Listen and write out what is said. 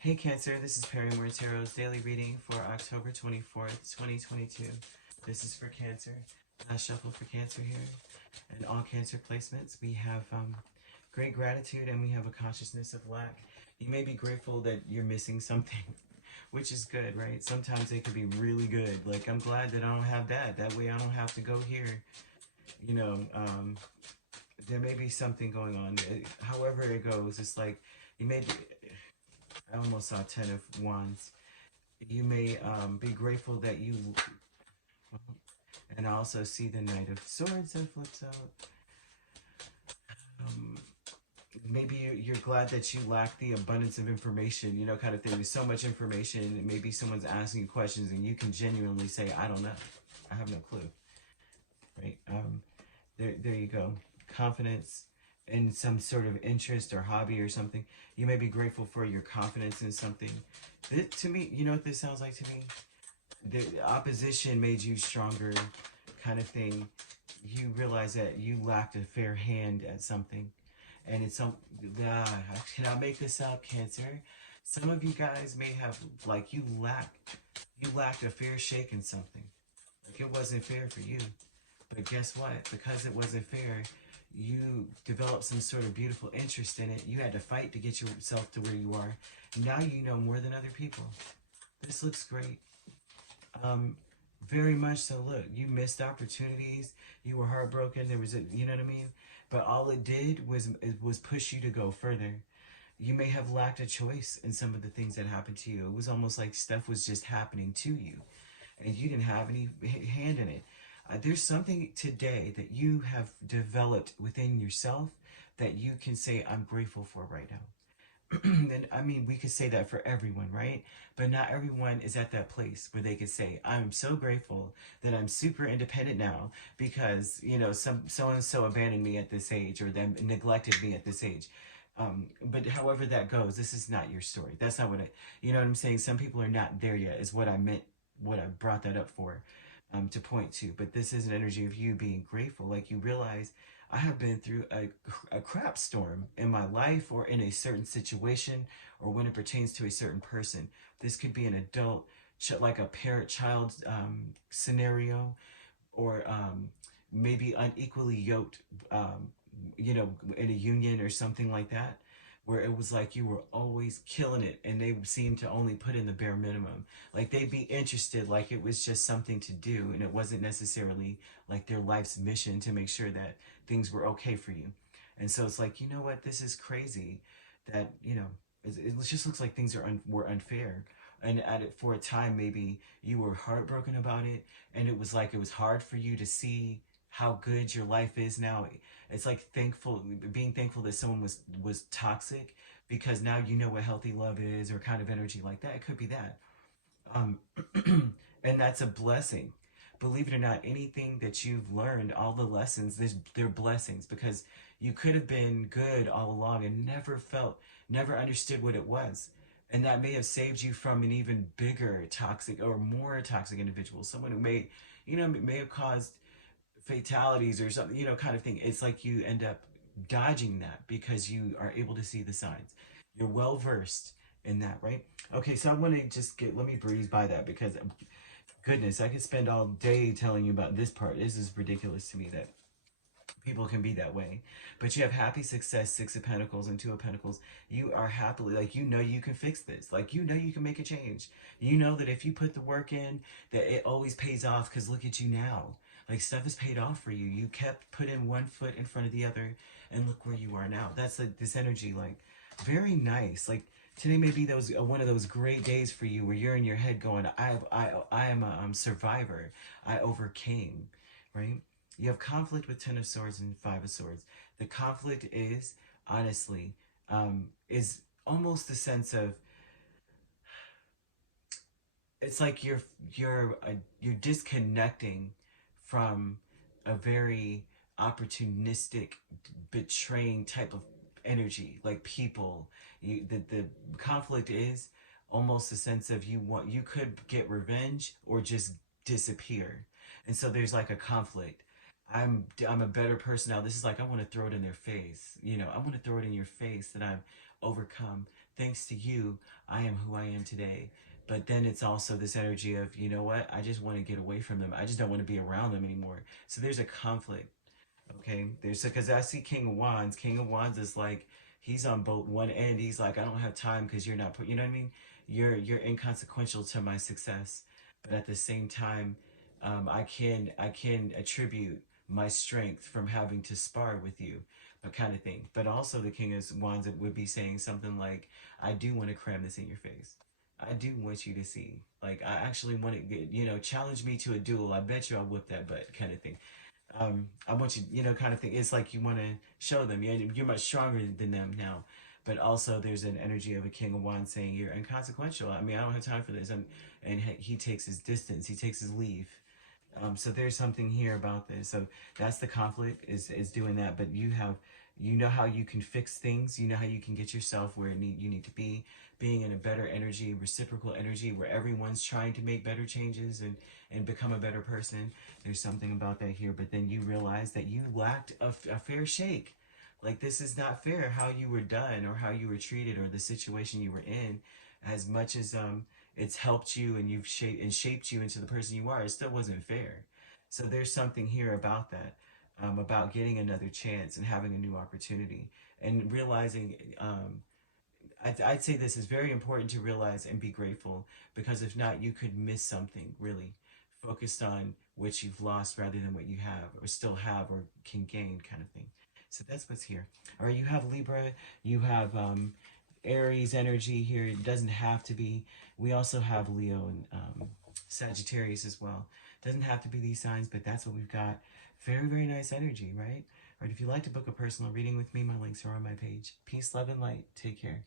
Hey Cancer, this is Perrymoretarot's daily reading for October 24th, 2022. This is for Cancer. Last shuffle for Cancer here. And all Cancer placements, we have great gratitude and we have a consciousness of lack. You may be grateful that you're missing something, which is good, right? Sometimes it could be really good. Like, I'm glad that I don't have that. That way I don't have to go here. You know, there may be something going on. However it goes, it's like you may be, I almost saw 10 of Wands. You may be grateful that you, and I also see the Knight of Swords that flips out. Um, Maybe you're glad that you lack the abundance of information, you know, kind of thing. There's so much information, and maybe someone's asking you questions, and you can genuinely say, I don't know. I have no clue, right? There you go. Confidence in some sort of interest or hobby or something. You may be grateful for your confidence in something. To me, you know what this sounds like to me? The opposition made you stronger, kind of thing. You realize that you lacked a fair hand at something. And it's some, can I make this up, Cancer? Some of you guys may have, like, you lacked a fair shake in something. Like, it wasn't fair for you. But guess what? Because it wasn't fair, you developed some sort of beautiful interest in it. You had to fight to get yourself to where you are. Now you know more than other people. This looks great. Very much so. Look, you missed opportunities. You were heartbroken. There was a, you know what I mean? But all it did was push you to go further. You may have lacked a choice in some of the things that happened to you. It was almost like stuff was just happening to you, and you didn't have any hand in it. There's something today that you have developed within yourself that you can say, I'm grateful for right now. And I mean, we could say that for everyone, right? But not everyone is at that place where they could say, I'm so grateful that I'm super independent now because, you know, so-and-so abandoned me at this age or them neglected me at this age. But however that goes, this is not your story. That's not what you know what I'm saying? Some people are not there yet is what I meant, what I brought that up for, to point to. But this is an energy of you being grateful. Like you realize, I have been through a crap storm in my life or in a certain situation or when it pertains to a certain person. This could be an adult, like a parent-child scenario, or maybe unequally yoked, you know, in a union or something like that, where it was like you were always killing it and they seemed to only put in the bare minimum. Like they'd be interested like it was just something to do and it wasn't necessarily like their life's mission to make sure that things were okay for you. And so it's like, you know what, this is crazy that, you know, it just looks like things were unfair. And at it for a time, maybe you were heartbroken about it and it was like it was hard for you to see how good your life is now. It's like being thankful that someone was toxic because now you know what healthy love is or kind of energy like that. It could be that. Um, and that's a blessing. Believe it or not, anything that you've learned, all the lessons, they're blessings because you could have been good all along and never understood what it was. And that may have saved you from an even bigger toxic or more toxic individual, someone who may, you know, may have caused fatalities or something, you know, kind of thing. It's like you end up dodging that because you are able to see the signs. You're well versed in that, right? Okay, so I want to just let me breeze by that because, goodness, I could spend all day telling you about this part. This is ridiculous to me that people can be that way. But you have happy success, Six of Pentacles and Two of Pentacles. You are happily, like, you know you can fix this. Like, you know you can make a change. You know that if you put the work in, that it always pays off because look at you now. Like, stuff is paid off for you. You kept putting one foot in front of the other and look where you are now. That's like this energy, like, very nice. Like, today may be one of those great days for you where you're in your head going, I am a survivor. I overcame, right? You have conflict with Ten of Swords and Five of Swords. The conflict is, honestly, is almost the sense of, it's like you're disconnecting from a very opportunistic, betraying type of energy, like people. The conflict is almost a sense of you could get revenge or just disappear, and so there's like a conflict. I'm a better person now. This is like I want to throw it in their face. You know, I want to throw it in your face that I've overcome thanks to you, I am who I am today. But then it's also this energy of, you know what, I just want to get away from them. I just don't want to be around them anymore. So there's a conflict. Okay, there's because I see King of Wands. King of Wands is like he's on both one end. He's like, I don't have time because you're not put. You know what I mean? You're inconsequential to my success. But at the same time, I can attribute my strength from having to spar with you, a kind of thing. But also the King of Wands would be saying something like, I do want to cram this in your face. I do want you to see. Like I actually want to get, challenge me to a duel. I bet you I'll whip that butt, kind of thing. I want you, kind of thing. It's like you want to show them, yeah, you're much stronger than them now. But also, there's an energy of a King of Wands saying you're inconsequential. I mean, I don't have time for this. And he takes his distance. He takes his leave. So there's something here about this. So that's the conflict is doing that. But you know how you can fix things. You know how you can get yourself where you need to be, being in a better energy, reciprocal energy, where everyone's trying to make better changes and become a better person. There's something about that here. But then you realize that you lacked a fair shake. Like this is not fair how you were done or how you were treated or the situation you were in. As much as it's helped you and you've shaped you into the person you are, it still wasn't fair. So there's something here about that, about getting another chance and having a new opportunity and realizing. I'd say this is very important to realize and be grateful because if not, you could miss something really focused on what you've lost rather than what you have or still have or can gain, kind of thing. So that's what's here. All right, you have Libra, you have Aries energy here. It doesn't have to be. We also have Leo and Sagittarius as well. Doesn't have to be these signs, but that's what we've got. Very, very nice energy, right? All right, if you'd like to book a personal reading with me, my links are on my page. Peace, love, and light. Take care.